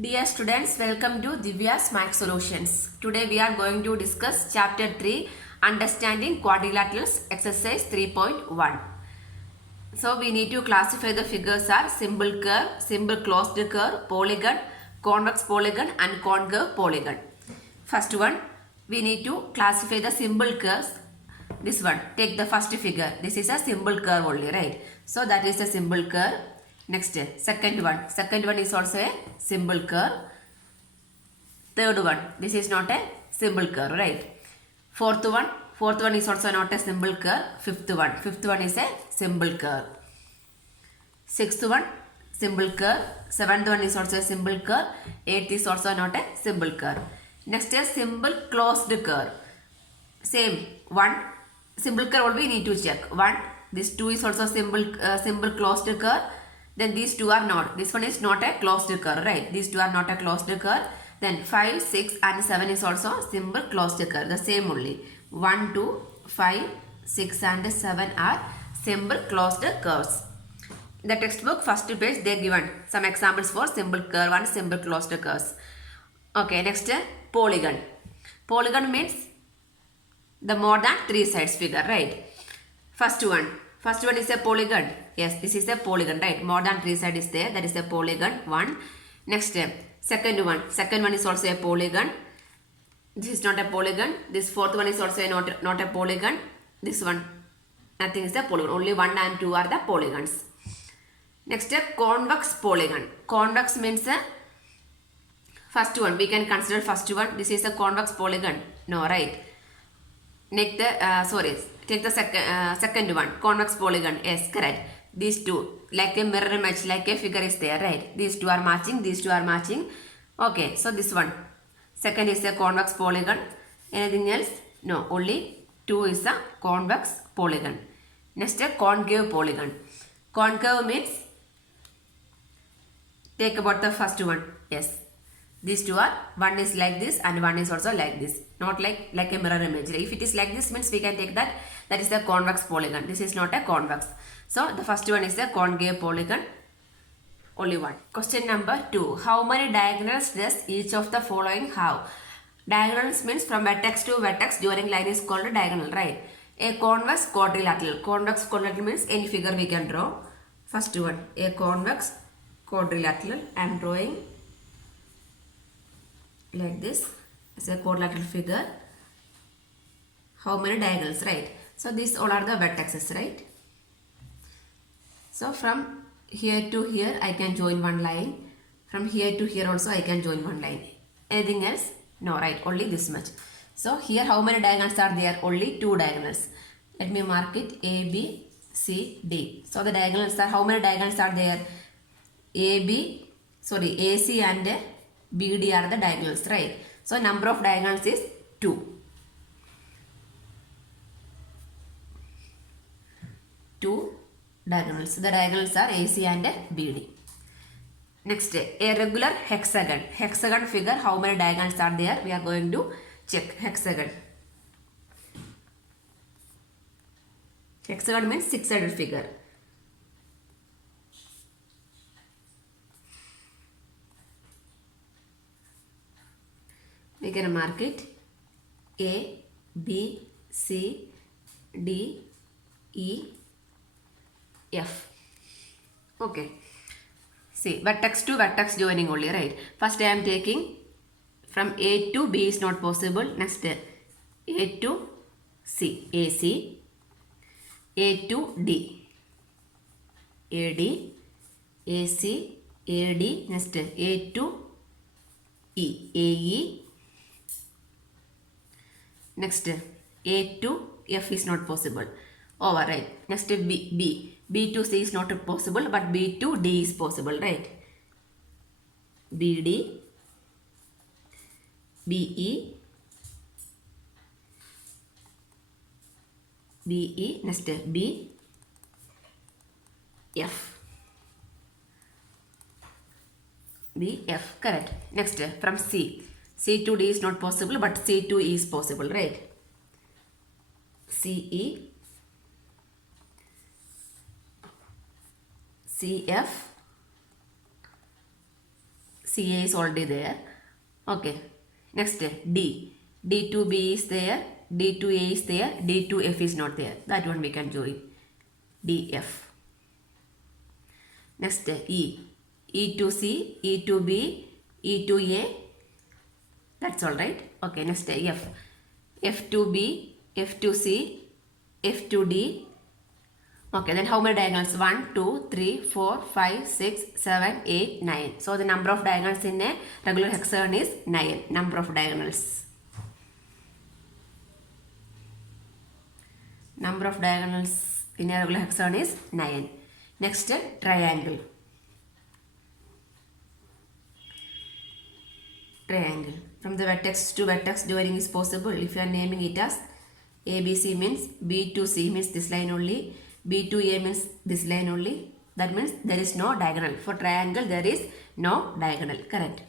Dear students, welcome to Divya's Math Solutions. Today we are going to discuss Chapter 3, Understanding Quadrilaterals, Exercise 3.1. So we need to classify the figures are simple curve, simple closed curve, polygon, convex polygon and concave polygon. First one, we need to classify the simple curves. This one, take the first figure. This is a simple curve only, right? So that is a simple curve. Next, second one is also a simple curve. Third one, this is not a simple curve, right? Fourth one is also not a simple curve. Fifth one is a simple curve. Sixth one, simple curve. Seventh one is also a simple curve. Eighth is also not a simple curve. Next is simple closed curve. Same one, simple curve we need to check. One, this two is also simple closed curve. Then these two are not. This one is not a closed curve, right? These two are not a closed curve. Then 5, 6 and 7 is also simple closed curve. The same only. 1, 2, 5, 6 and 7 are simple closed curves. In the textbook first page they given some examples for simple curve and simple closed curves. Okay, next polygon. Polygon means the more than 3 sides figure, right? First one is a polygon. Yes, this is a polygon, right? More than 3 sides is there. That is a polygon. One. Next, second one is also a polygon. This is not a polygon. This fourth one is also not a polygon. This one, nothing is a polygon. Only 1 and 2 are the polygons. Next, convex polygon. Convex means first one. We can consider first one. This is a convex polygon. No, right? Next, take the second one, convex polygon. Yes, correct. These two, like a mirror image, like a figure is there, right? These two are matching, these two are matching. Okay, so this one, second is a convex polygon. Anything else? No, only 2 is a convex polygon. Next, a concave polygon. Concave means, take about the first one. Yes. These two are, one is like this and one is also like this. Not like a mirror image. If it is like this means we can take that is the convex polygon. This is not a convex. So the first one is the concave polygon. Only one. Question number 2. How many diagonals does each of the following have? Diagonals means from vertex to vertex during line is called a diagonal, right? A convex quadrilateral. Convex quadrilateral means any figure we can draw. First one, a convex quadrilateral. I am drawing like this as a quadrilateral figure. How many diagonals, right? So these all are the vertexes, right? So from here to here I can join one line. From here to here also I can join one line. Anything else? No, right? Only this much. So here how many diagonals are there? Only 2 diagonals. Let me mark it A, B, C, D. So the diagonals are, how many diagonals are there? AC and BD are the diagonals, right? So number of diagonals is 2. 2 diagonals. The diagonals are AC and BD. Next, a regular hexagon. Hexagon figure, how many diagonals are there? We are going to check hexagon. Hexagon means 6-sided figure. We can mark it A, B, C, D, E, F. Okay. See, vertex to vertex joining only, right? First I am taking from A to B is not possible. Next, A to C, AC, A to D, AD, AC, AD, next A to E, AE. Next, A to F is not possible. Over, right? Next, B to C is not possible, but B to D is possible, right? BD, BE, BE, next B, F. B, F, correct. Next, from C. C to D is not possible, but C to E is possible, right? CE, CF, CA is already there. Okay. Next D. D to B is there. D to A is there. D to F is not there. That one we can join. DF. Next E. E to C. E to B. E to A. That's all right. Okay. Next F. F to B. F to C. F to D. Okay, then how many diagonals? 1, 2, 3, 4, 5, 6, 7, 8, 9. So the number of diagonals in a regular hexagon is 9. Number of diagonals. Number of diagonals in a regular hexagon is 9. Next, triangle. Triangle. From the vertex to vertex joining is possible if you are naming it as ABC means B to C means this line only. B to A means this line only. That means there is no diagonal. For triangle there is no diagonal. Correct.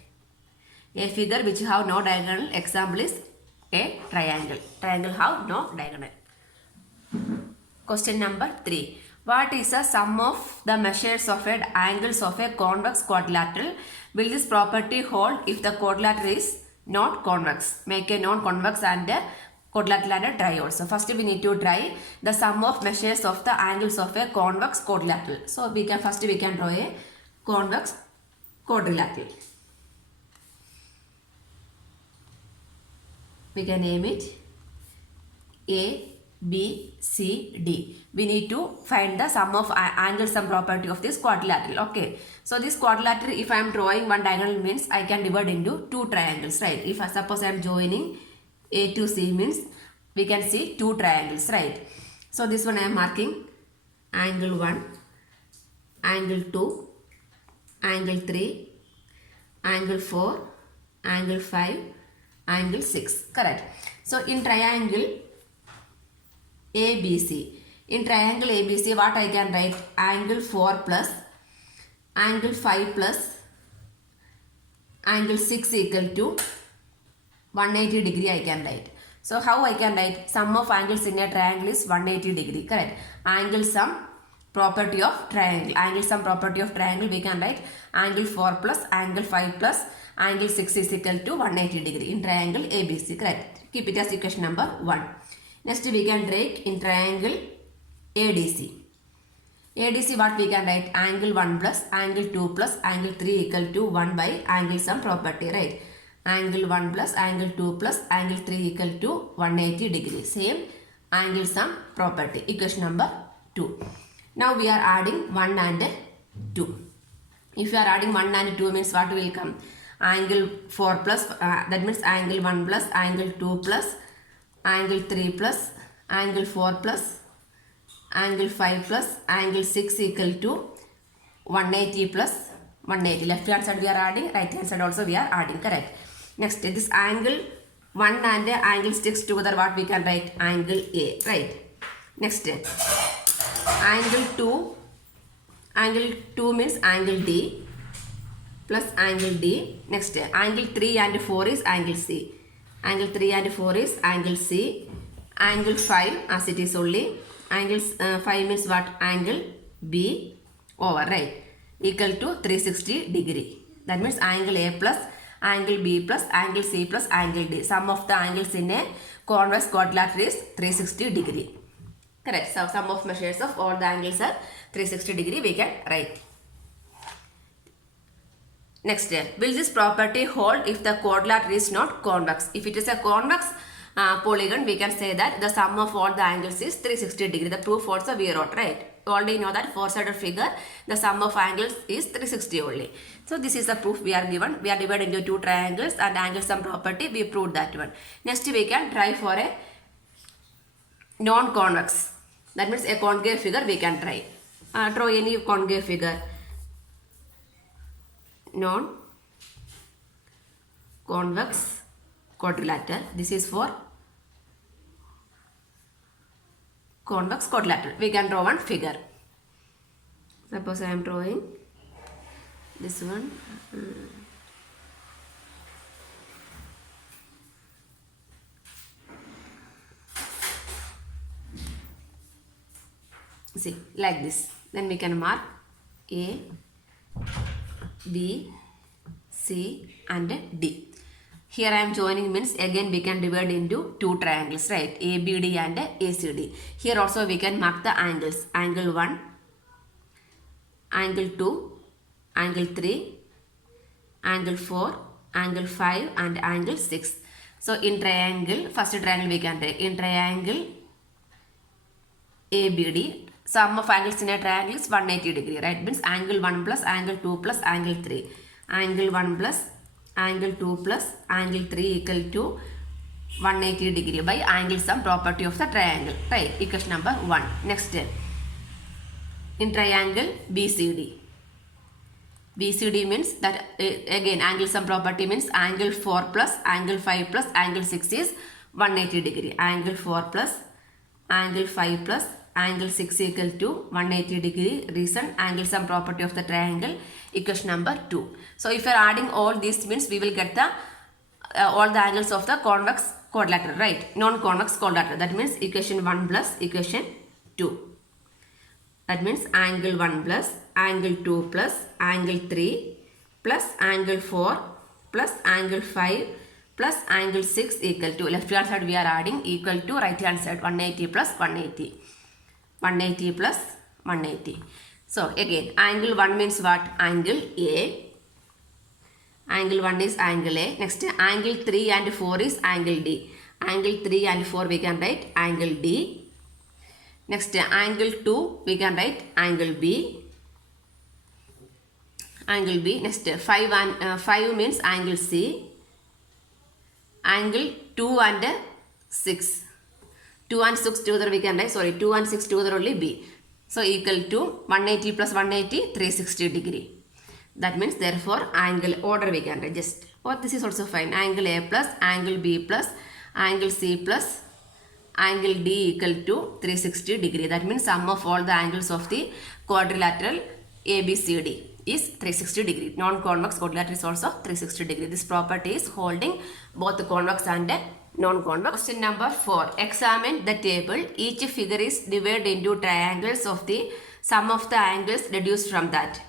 A figure which have no diagonal example is a triangle. Triangle have no diagonal. Question number 3. What is the sum of the measures of angles of a convex quadrilateral? Will this property hold if the quadrilateral is not convex? Make a non-convex and a quadrilateral and a try also. First we need to try the sum of measures of the angles of a convex quadrilateral. So we can draw a convex quadrilateral. We can name it A, B, C, D. We need to find the sum of angle sum property of this quadrilateral. Okay. So this quadrilateral, if I am drawing one diagonal means I can divide into two triangles, right? If I suppose I am joining A to C means we can see two triangles, right? So this one I am marking angle 1, angle 2, angle 3, angle 4, angle 5, angle 6. Correct. So in triangle ABC. In triangle ABC, what I can write? Angle 4 plus, angle 5 plus, angle 6 equal to 180 degree I can write. So how I can write? Sum of angles in a triangle is 180 degree. Correct. Angle sum property of triangle. Angle sum property of triangle we can write angle 4 plus, angle 5 plus, angle 6 is equal to 180 degree in triangle ABC. Correct. Keep it as equation number 1. Next we can write in triangle ADC. ADC what we can write? Angle 1 plus, angle 2 plus, angle 3 equal to 1 by angle sum property, right? Angle 1 plus, angle 2 plus, angle 3 equal to 180 degree. Same angle sum property. Equation number 2. Now we are adding 1 and 2. If you are adding 1 and 2 means what will come? Angle 4 plus, that means angle 1 plus, angle 2 plus, angle 3 plus, angle 4 plus, angle 5 plus, angle 6 equal to 180 plus 180. Left hand side we are adding, right hand side also we are adding. Correct. Next, this angle 1 and angle 6 together what we can write? Angle A. Right. Next, angle 2 means angle D plus angle D. Next, angle 3 and 4 is angle C. Angle 3 and 4 is angle C. Angle 5 as it is only. Angle 5 means what? Angle B over, right? Equal to 360 degree. That means angle A plus, angle B plus, angle C plus, angle D. Sum of the angles in a convex quadrilateral is 360 degree. Correct. So sum of measures of all the angles are 360 degree we can write. Next, will this property hold if the quadrilateral is not convex? If it is a convex polygon, we can say that the sum of all the angles is 360 degree. The proof also we wrote, right? You already know that four-sided figure, the sum of angles is 360 only. So this is the proof we are given. We are divided into two triangles and angle sum property, we proved that one. Next, we can try for a non-convex. That means a concave figure we can try. Draw any concave figure. Non-convex quadrilateral. This is for convex quadrilateral. We can draw one figure. Suppose I am drawing this one. See, like this. Then we can mark A, B, C, C and D. Here I am joining means again we can divide into two triangles, right? ABD and ACD. Here also we can mark the angles. Angle 1, angle 2, angle 3, angle 4, angle 5 and angle 6. So in triangle, first triangle we can take. In triangle ABD, sum of angles in a triangle is 180 degree, right? Means angle 1 plus angle 2 plus angle 3. Angle 1 plus angle 2 plus angle 3 equal to 180 degree by angle sum property of the triangle, right? Equation number 1. Next, in triangle BCD. BCD means that again angle sum property means angle 4 plus angle 5 plus angle 6 is 180 degree. Angle 4 plus angle 5 plus angle 6 equal to 180 degree. Reason angle sum property of the triangle. Equation number 2. So if you are adding all these means we will get the all the angles of the convex quadrilateral, right? Non-convex quadrilateral. That means equation 1 plus equation 2. That means angle 1 plus angle 2 plus angle 3 plus angle 4 plus angle 5 plus angle 6 equal to, left hand side we are adding, equal to right hand side 180 plus 180. 180 plus 180. So again angle 1 means what? Angle A. Angle 1 is angle A. Next angle 3 and 4 is angle D. Angle 3 and 4 we can write angle D. Next angle 2 we can write angle B. Angle B. Next 5 means angle C. Angle 2 and 6. 2 and 6 together we can write, 2 and 6 together only B. So equal to 180 plus 180, 360 degree. That means therefore angle order we can write just. Or this is also fine. Angle A plus angle B plus angle C plus angle D equal to 360 degree. That means sum of all the angles of the quadrilateral ABCD is 360 degree. Non-convex quadrilateral is also 360 degree. This property is holding both the convex and non-convex. Question number 4. Examine the table. Each figure is divided into triangles of the sum of the angles deduced from that.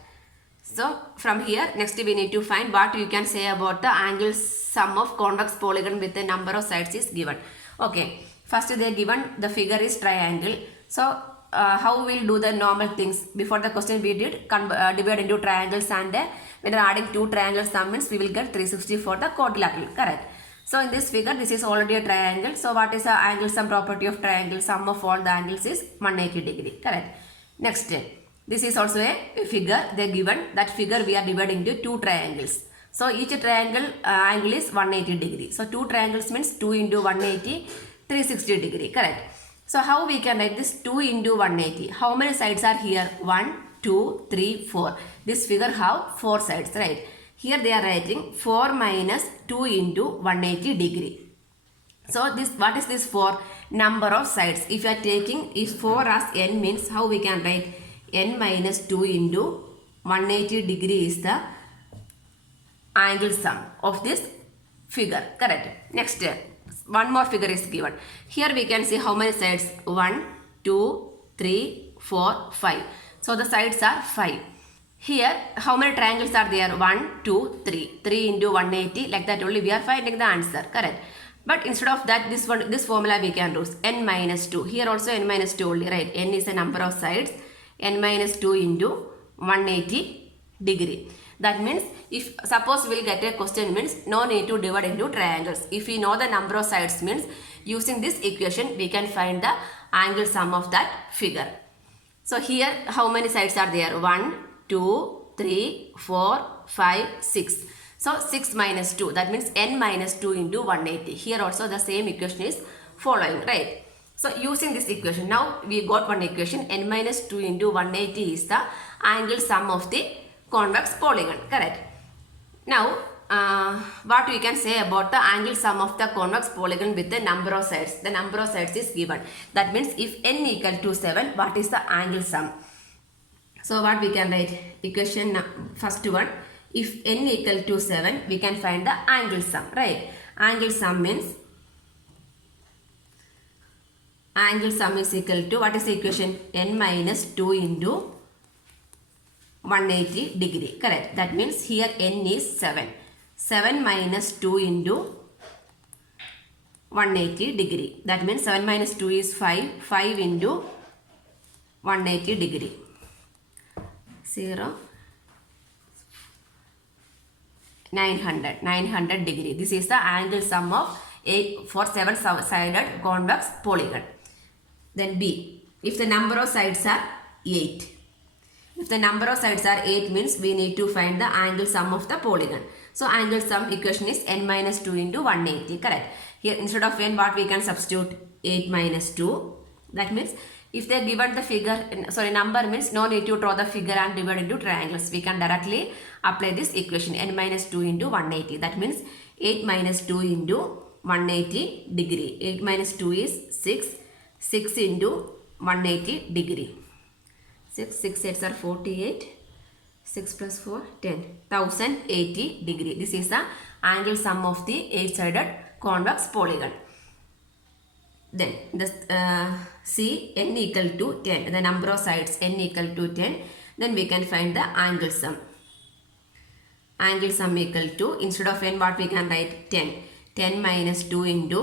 So from here next we need to find what you can say about the angle sum of convex polygon with the number of sides is given. Okay. First they given the figure is triangle. So how we will do the normal things. Before the question we did divide into triangles and when adding two triangles sum means we will get 360 for the quadrilateral. Correct. So in this figure this is already a triangle. So what is the angle sum property of triangle? Sum of all the angles is 180 degree. Correct. Next, this is also a figure. They given that figure we are dividing into two triangles. So each triangle angle is 180 degree. So two triangles means 2 into 180, 360 degree. Correct. So how we can write this 2 into 180? How many sides are here? 1, 2, 3, 4. This figure have 4 sides, right? Here they are writing 4 minus 2 into 180 degree. So this, what is this for? Number of sides. If you are taking if 4 as n means how we can write n minus 2 into 180 degree is the angle sum of this figure. Correct. Next, one more figure is given. Here we can see how many sides? 1, 2, 3, 4, 5. So the sides are 5. Here how many triangles are there? 1, 2, 3. 3 into 180, like that only we are finding the answer. Correct. But instead of that, this formula we can use n minus 2. Here also n minus 2 only, right? N is a number of sides. N minus 2 into 180 degree. That means if suppose we will get a question means no need to divide into triangles. If we know the number of sides means using this equation we can find the angle sum of that figure. So here how many sides are there? 1, 2, 3, 4, 5, 6. So 6 minus 2, that means n minus 2 into 180. Here also the same equation is following, right? So using this equation, now we got one equation, n minus 2 into 180 is the angle sum of the convex polygon. Correct. Now what we can say about the angle sum of the convex polygon with the number of sides? The number of sides is given. That means if n equal to 7, what is the angle sum? So what we can write? Equation first one. If n equal to 7, we can find the angle sum, right? Angle sum means angle sum is equal to, what is the equation? N minus 2 into 180 degree. Correct. That means here n is 7. 7 minus 2 into 180 degree. That means 7 minus 2 is 5. 5 into 180 degree. 0. 900 degree. This is the angle sum of 8 for 7-sided convex polygon. Then B. If the number of sides are 8. If the number of sides are 8 means we need to find the angle sum of the polygon. So angle sum equation is n minus 2 into 180. Correct. Here instead of n what we can substitute 8 minus 2. That means if they are given the figure, number means no need to draw the figure and divide into triangles. We can directly apply this equation n minus 2 into 180. That means 8 minus 2 into 180 degree. 8 minus 2 is 6. 6 into 180 degree. 6 8s are 48. 6 plus 4 10. 1080 degree. This is the angle sum of the 8-sided convex polygon. Then the C n equal to 10. The number of sides n equal to 10. Then we can find the angle sum. Angle sum equal to, instead of n what we can write 10. 10 minus 2 into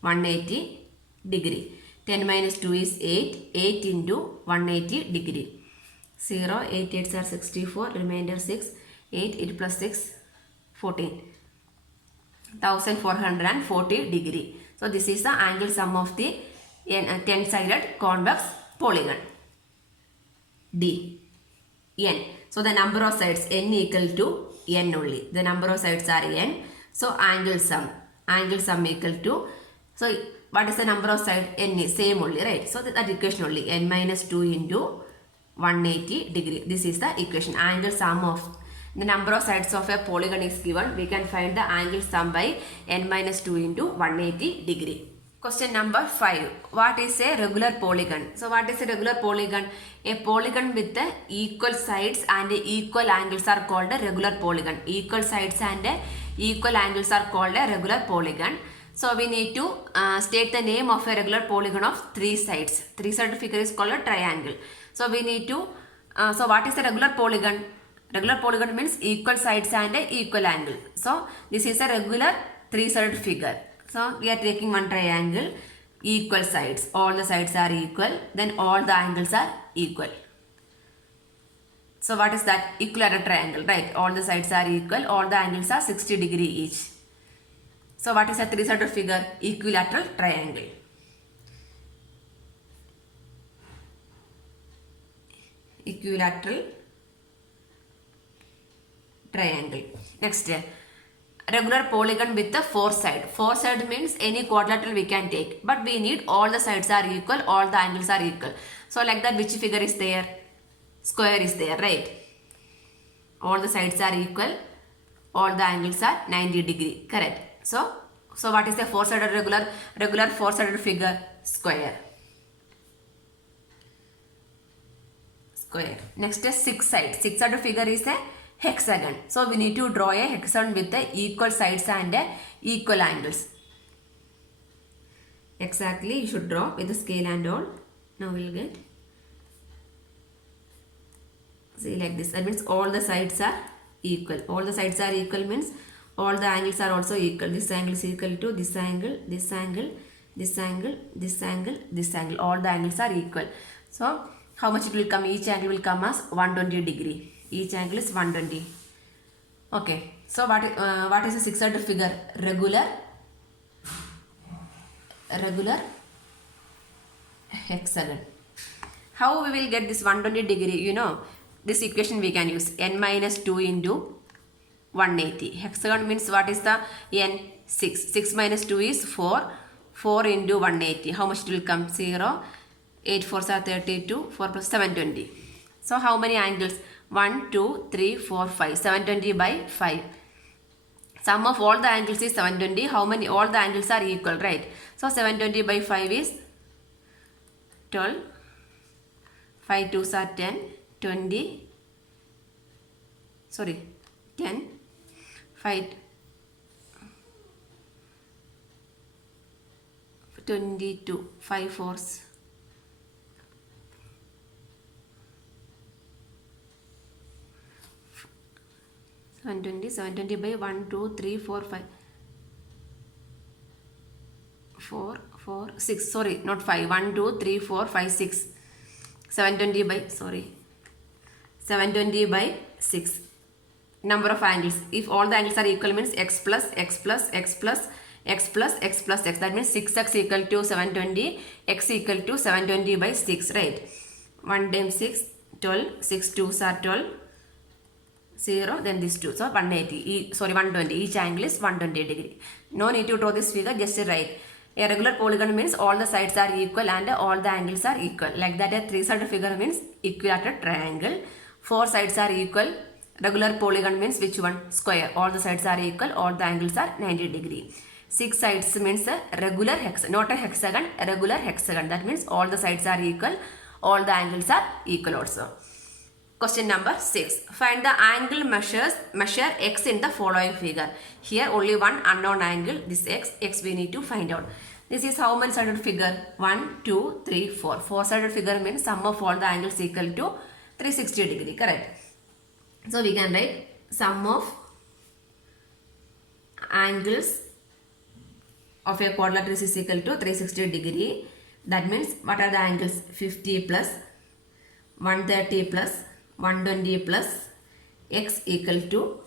180 degree. 10 minus 2 is 8. 8 into 180 degree. 0. 8 8s are 64. Remainder 6. 8 plus 6 14. 1440 degree. So this is the angle sum of the 10-sided convex polygon. D. N. So the number of sides n equal to n only. The number of sides are n. So angle sum equal to, so what is the number of sides? N is same only, right? So that equation only, n minus 2 into 180 degree. This is the equation. Angle sum of the number of sides of a polygon is given. We can find the angle sum by n minus 2 into 180 degree. Question number 5. What is a regular polygon? So what is a regular polygon? A polygon with the equal sides and equal angles are called a regular polygon. Equal sides and equal angles are called a regular polygon. So we need to state the name of a regular polygon of 3 sides. 3-sided figure is called a triangle. So we need to, so what is a regular polygon? Regular polygon means equal sides and equal angle. So this is a regular 3-sided figure. So we are taking one triangle, equal sides. All the sides are equal. Then all the angles are equal. So what is that? Equilateral triangle, right? All the sides are equal. All the angles are 60 degree each. So what is a 3-sided figure? Equilateral triangle. Equilateral triangle. Next, regular polygon with the 4 side. 4 side means any quadrilateral we can take. But we need all the sides are equal, all the angles are equal. So like that, which figure is there? Square is there, right? All the sides are equal, all the angles are 90 degree, correct? So what is the 4-sided regular 4-sided figure? Square. Square. Next is 6 sides. 6-sided figure is a hexagon. So we need to draw a hexagon with the equal sides and equal angles. Exactly, you should draw with the scale and all. Now we will get, see like this. That means all the sides are equal. All the sides are equal means all the angles are also equal. This angle is equal to this angle, this angle, this angle, this angle, this angle. All the angles are equal. So how much it will come? Each angle will come as 120 degree. Each angle is 120. Okay. So what is a 6-sided figure? Regular hexagon. How we will get this 120 degree? You know, this equation we can use. N minus 2 into 180. Hexagon means what is the n? 6. 6 minus 2 is 4. 4 into 180. How much it will come? 0. 8 4s are 32. 4 plus 720. So how many angles? 1, 2, 3, 4, 5. 720 by 5. Sum of all the angles is 720. How many? All the angles are equal, right? So 720 by 5 is 12. 5 2s are 10. 20. Sorry. 10. 5. 22. 5 4s. 720 by 1, 2, 3, 4, 5. 4, 4, 6. Sorry, not 5. 1, 2, 3, 4, 5, 6. 720 by, sorry. 720 by 6. Number of angles. If all the angles are equal means x plus x plus x plus x plus x plus x. That means 6x equal to 720. X equal to 720 by 6. Right. 1 times 6, 12. 6 2s are 12. 0. Then this 2. So 180. Sorry, 120. Each angle is 120 degree. No need to draw this figure. Just write. A regular polygon means all the sides are equal and all the angles are equal. Like that, a three-sided figure means equilateral triangle. 4 sides are equal. Regular polygon means which one? Square. All the sides are equal. All the angles are 90 degree. 6 sides means a regular hexagon. Not a hexagon. A regular hexagon. That means all the sides are equal. All the angles are equal also. Question number 6. Find the angle measure x in the following figure. Here only one unknown angle. This x. X we need to find out. This is how many sided figure? 1, 2, 3, 4. 4 sided figure means sum of all the angles equal to 360 degree. Correct. So we can write sum of angles of a quadrilateral is equal to 360 degree. That means what are the angles? 50 plus 130 plus 120 plus x equal to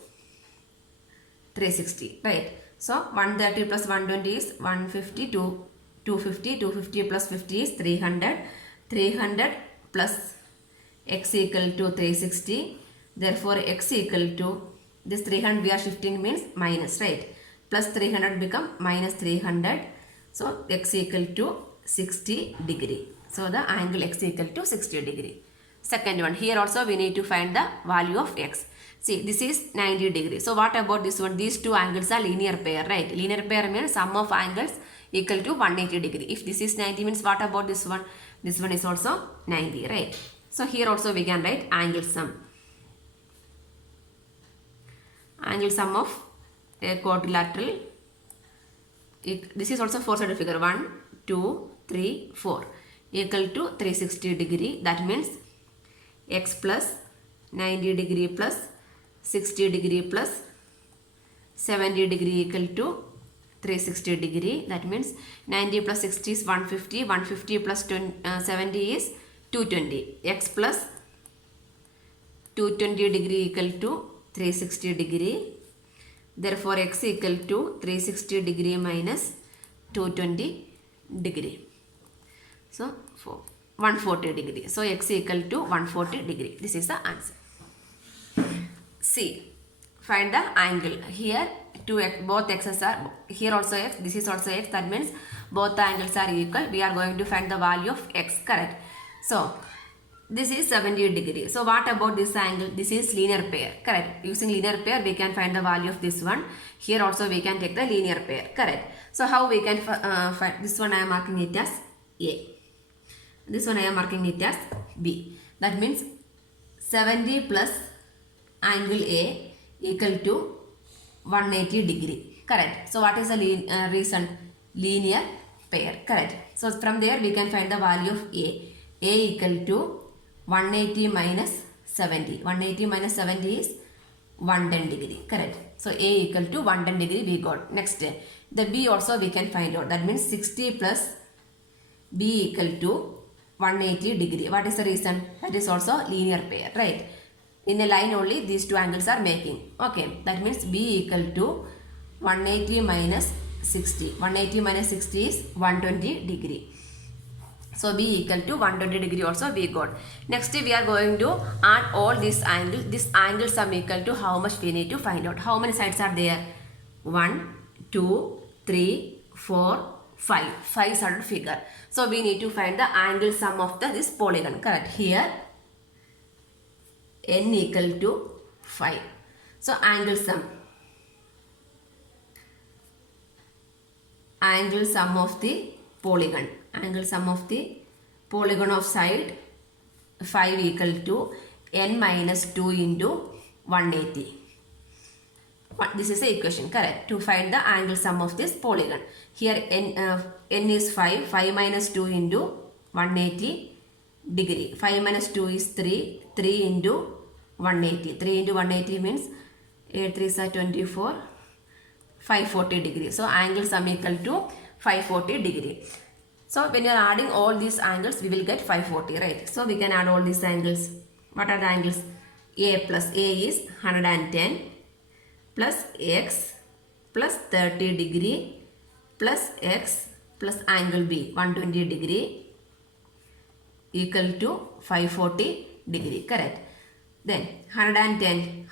360. Right. So 130 plus 120 is 150, 250, 250 plus 50 is 300. 300 plus x equal to 360. Therefore, x equal to this 300 we are shifting means minus, right? Plus 300 become minus 300. So, x equal to 60 degree. So, the angle x equal to 60 degree. Second one, here also we need to find the value of x. See, this is 90 degree. So, what about this one? These two angles are linear pair, right? Linear pair means sum of angles equal to 180 degree. If this is 90 means what about this one? This one is also 90, right? So, here also we can write angle sum. Angle sum of a quadrilateral. This is also 4-sided figure. 1, 2, 3, 4 equal to 360 degree. That means x plus 90 degree plus 60 degree plus 70 degree equal to 360 degree. That means 90 plus 60 is 150. 150 plus 70 is 220. X plus 220 degree equal to 360 degree. Therefore, x equal to 360 degree minus 220 degree. So, 140 degree. So, x equal to 140 degree. This is the answer. C. Find the angle. Here, both x's are, here also x, this is also x. That means both the angles are equal. We are going to find the value of x. Correct. So, this is 70 degree. So, what about this angle? This is linear pair. Correct. Using linear pair, we can find the value of this one. Here also we can take the linear pair. Correct. So, how we can find this one? I am marking it as A. This one I am marking it as B. That means 70 plus angle A equal to 180 degree. Correct. So, what is the reason? Linear pair. Correct. So, from there we can find the value of A. A equal to 180 minus 70. 180 minus 70 is 110 degree. Correct. So, A equal to 110 degree we got. Next, the B also we can find out. That means 60 plus B equal to 180 degree. What is the reason? That is also linear pair. Right. In a line only these two angles are making. Okay. That means B equal to 180 minus 60. 180 minus 60 is 120 degree. So, B equal to 120 degree also we got. Next, we are going to add all these angles. This angle sum equal to how much we need to find out. How many sides are there? 1, 2, 3, 4, 5. 5-sided figure. So, we need to find the angle sum of this polygon. Correct. Here, n equal to 5. So, angle sum. Angle sum of the polygon. Angle sum of the polygon of side 5 equal to n minus 2 into 180. This is the equation. Correct. To find the angle sum of this polygon. Here n is 5. 5 minus 2 into 180 degree. 5 minus 2 is 3. 3 into 180. 3 into 180 means 8 3s are 24, 540 degree. So angle sum equal to 540 degree. So when you are adding all these angles, we will get 540, right? So we can add all these angles. What are the angles? A plus A is 110 plus x plus 30 degree plus x plus angle B 120 degree equal to 540 degree, correct? Then 110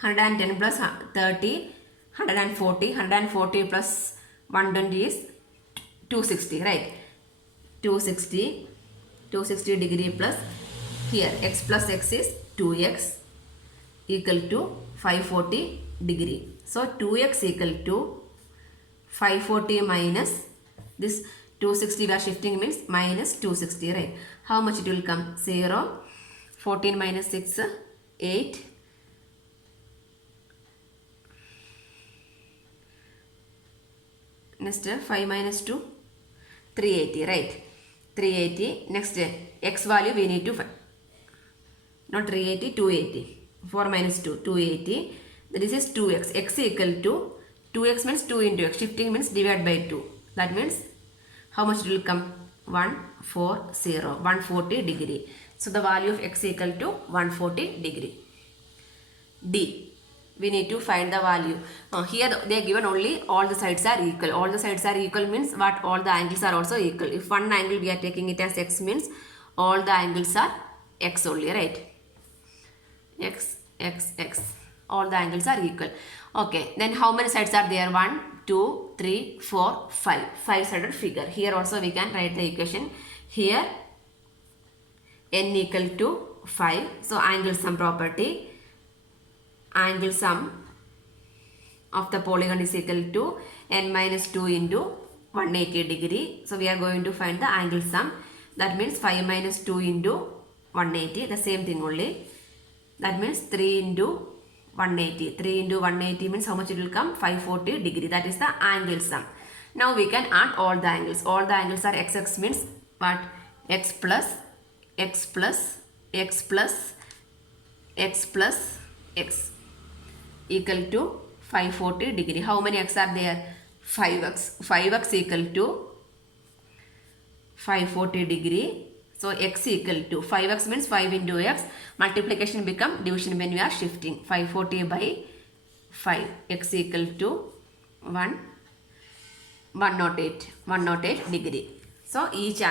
plus 30, 140 plus 120 is 260, right? 260 degree plus here x plus x is 2x equal to 540 degree. So 2x equal to 540 minus this 260 we are shifting means minus 260, right? How much it will come? 0, 14 minus 6, 8. Next 5 minus 2, 380, right? 380. Next x value we need to find. Not 380, 280. 4 minus 2, 280. This is 2x. X equal to 2x means 2 into x. Shifting means divide by 2. That means how much it will come? 140 degree. So the value of x equal to 140 degree. D. We need to find the value. Here they are given only all the sides are equal. All the sides are equal means what? All the angles are also equal. If one angle we are taking it as x means all the angles are x only, right? X. All the angles are equal. Okay. Then how many sides are there? 1, 2, 3, 4, 5. 5-sided figure. Here also we can write the equation. Here n equal to 5. So angle sum property. Angle sum of the polygon is equal to n minus 2 into 180 degree. So we are going to find the angle sum. That means 5 minus 2 into 180. The same thing only. That means 3 into 180. 3 into 180 means how much it will come? 540 degree. That is the angle sum. Now we can add all the angles. All the angles are x means what? X plus x plus x plus x plus x equal to 540 degree. How many x are there? 5x. 5x equal to 540 degree. So x equal to 5x means 5 into x. Multiplication become division when we are shifting. 540 by 5. X equal to 108 degree. So each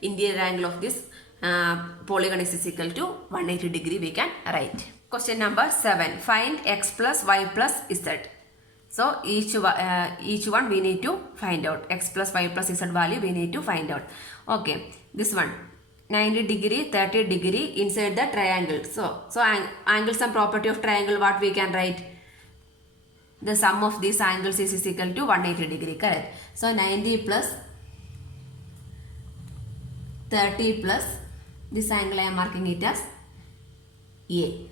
interior angle of this polygon is equal to 180 degree we can write. Question number 7. Find x plus y plus z. So each one we need to find out. X plus y plus z value we need to find out. Okay. This one 90 degree, 30 degree inside the triangle. So angle sum property of triangle, what we can write? The sum of these angles is equal to 180 degree, correct? So 90 plus 30 plus this angle I am marking it as A.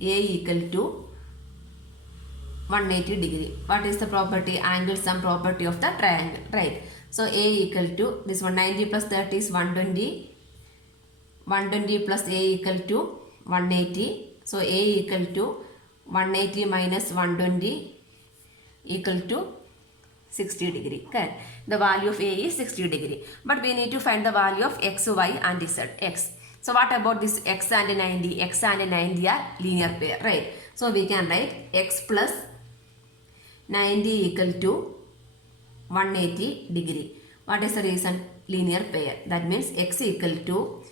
A equal to 180 degree. What is the property? Angle sum property of the triangle, right? So A equal to this one 90 plus 30 is 120. 120 plus A equal to 180. So A equal to 180 minus 120 equal to 60 degree, correct? The value of A is 60 degree. But we need to find the value of x, y and z. X. So what about this x and 90? X and 90 are linear pair, right? So we can write x plus 90 equal to 180 degree. What is the reason? Linear pair. That means x equal to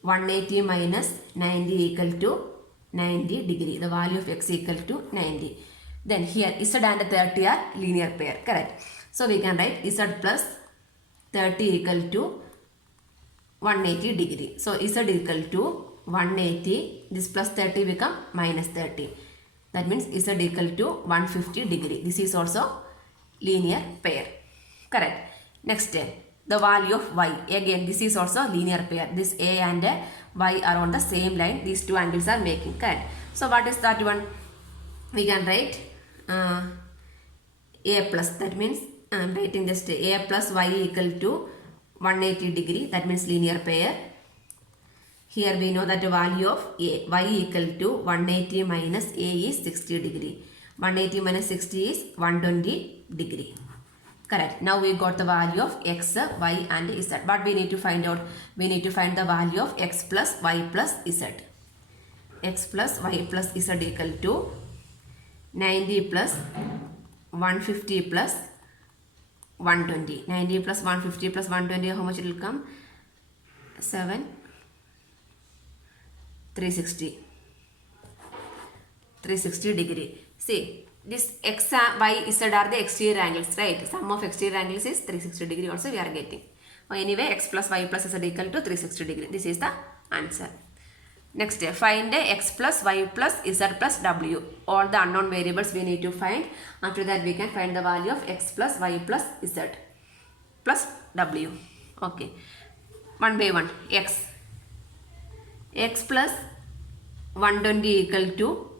180 minus 90 equal to 90 degree. The value of x equal to 90. Then here z and 30 are linear pair, correct? So we can write z plus 30 equal to 180 degree. So z equal to 180. This plus 30 become minus 30. That means z equal to 150 degree. This is also linear pair, correct? Next, the value of y. Again, this is also linear pair. This a and y are on the same line. These two angles are making, correct? So what is that one? We can write a plus. That means I am writing just a plus y equal to 180 degree. That means linear pair. Here we know that the value of a, y equal to 180 minus a is 60 degree. 180 minus 60 is 120 degree. Correct. Now we got the value of x, y and z. But we need to find out, we need to find the value of x plus y plus z. X plus y plus z equal to 90 plus 150 plus 120. 90 plus 150 plus 120, how much it will come? 7, 360 degree. See, this x, y, z are the exterior angles, right? Sum of exterior angles is 360 degree also we are getting. Anyway, x plus y plus z equal to 360 degree. This is the answer. Next, find x plus y plus z plus w. All the unknown variables we need to find. After that, we can find the value of x plus y plus z plus w. Okay. One by one. X plus 120 equal to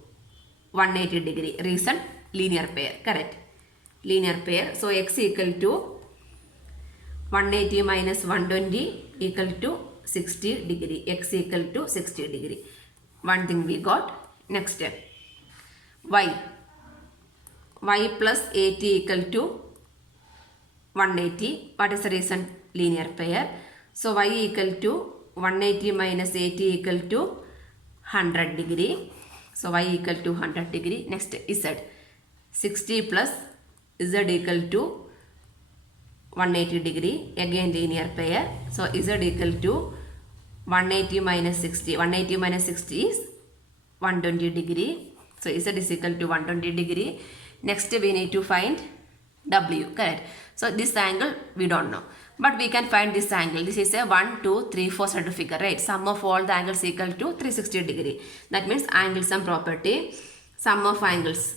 180 degree. Reason, linear pair. Correct. Linear pair. So, x equal to 180 minus 120 equal to 60 degree. X equal to 60 degree. One thing we got. Next step. Y plus 80 equal to 180. What is the reason? Linear pair. So, y equal to 180 minus 80 equal to 100 degree. So, y equal to 100 degree. Next, z. 60 plus z equal to 180 degree. Again, linear pair. So, z equal to 180 minus 60. 180 minus 60 is 120 degree. So, z is equal to 120 degree. Next, we need to find w. Correct. So, this angle we don't know. But we can find this angle. This is a 1, 2, 3, 4 center figure, right? Sum of all the angles equal to 360 degree. That means angle sum property. Sum of angles.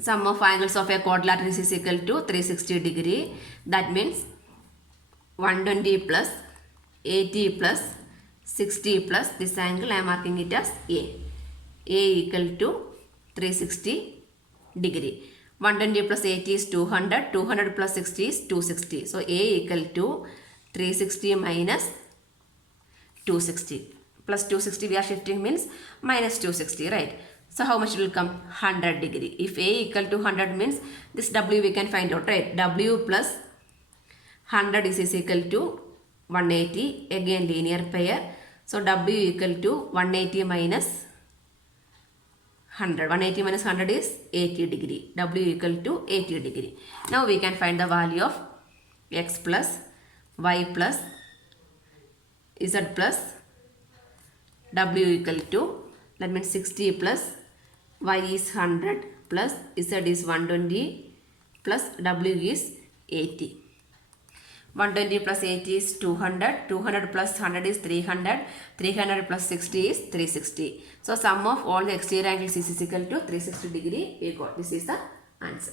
Sum of angles of a quadrilateral is equal to 360 degree. That means 120 plus 80 plus 60 plus this angle I am marking it as A. A equal to 360 degree. 120 plus 80 is 200. 200 plus 60 is 260. So, A equal to 360 minus 260. Plus 260 we are shifting means minus 260, right? So, how much will come? 100 degree. If A equal to 100 means this W we can find out, right? W plus 100 is equal to 180. Again, linear pair. So, W equal to 180 minus 100. 180 minus 100 is 80 degree. W equal to 80 degree. Now we can find the value of x plus y plus z plus w equal to, that means 60 plus y is 100 plus z is 120 plus w is 80. 120 plus 80 is 200. 200 plus 100 is 300. 300 plus 60 is 360. So, sum of all the exterior angles is equal to 360 degree. We got. This is the answer.